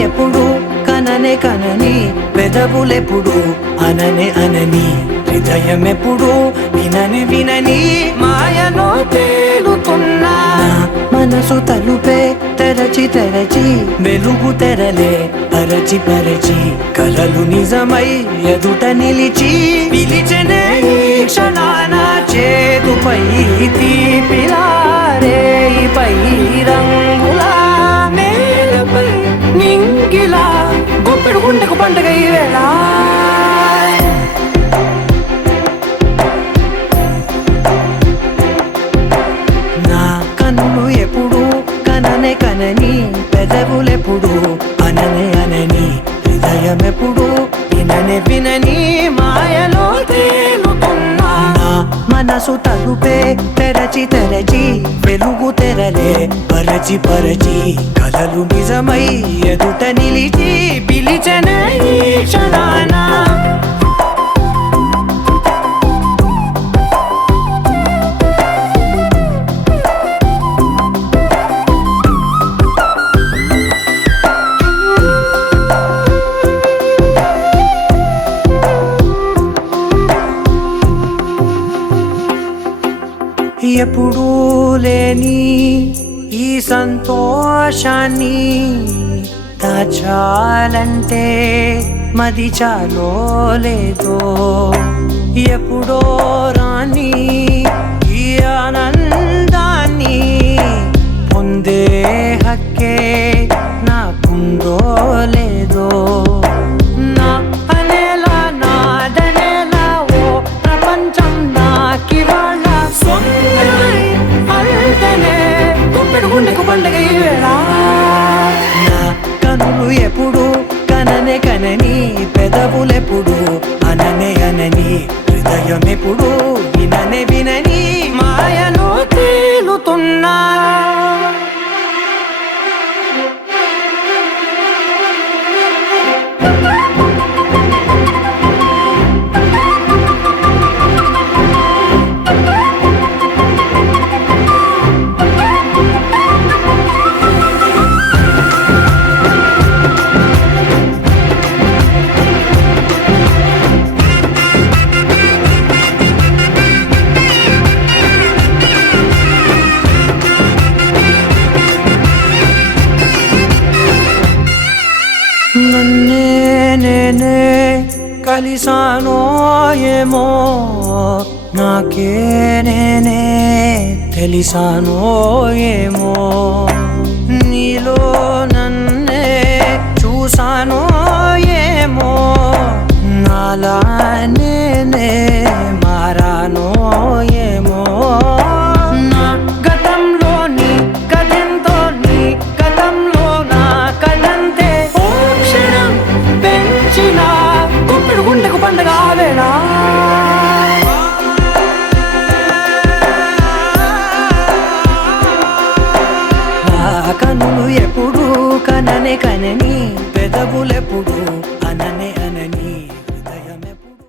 ఎప్పుడు కననే కనని పెదవులెప్పుడు అననే అనని హృదయం ఎప్పుడు వినని వినని మాయలో తేలుతున్నా మనసు తలుపే తెరచి తెరచి వెలుగు తెరలే పరచి పరచి కలలు నిజమై ఎదుట నిలిచి పిలిచెనే ఈ క్షణాన చేతుపై తీపిలారేపై రంగులా నేలపై నింగిలా గుప్పెడు గుండెకు పండగ ఈ వేళ నా కన్నులు ఎప్పుడు కననే కనని పెదవులెప్పుడు అననే అనని హృదయం ఎప్పుడు విననే వినని మాయలో తేలుతున్నా మనసు తలుపే తెరచి తెరచి వెలుగు తెరలే పరచి పరచి కలలు నిజమై ఎదుట నిలిచి పిలిచెనే ఈ క్షణాన ఎప్పుడూ లేని ఈ సంతోషాన్ని దాచాలంటే మది చాలో లేదో ఎప్పుడో రాని ఈ ఆనందాన్ని పొందే హక్కే నాకుందో లేదో నా అనేలా నాదనేలా ఓ ప్రపంచం నాకివాళ గుండెకు పండగ ఈ వేళ నా కనులు ఎప్పుడు కననే కనని పెదవులెప్పుడు అననే అనని హృదయం ఎప్పుడు విననే వినని మాయలో తేలుతున్నా నన్నే నేనే కలిసానో ఏమో నాకే నేనే తెలిసానో ఏమో నీలో నన్నే చూసానో ఏమో నాలా నేనే మారానో ఏమో నా గతంలోని కథంతో నీ గతంలో నా కథంతే గుప్పెడు గుండెకు పండగ వేళ కనులు ఎప్పుడు కననే కనని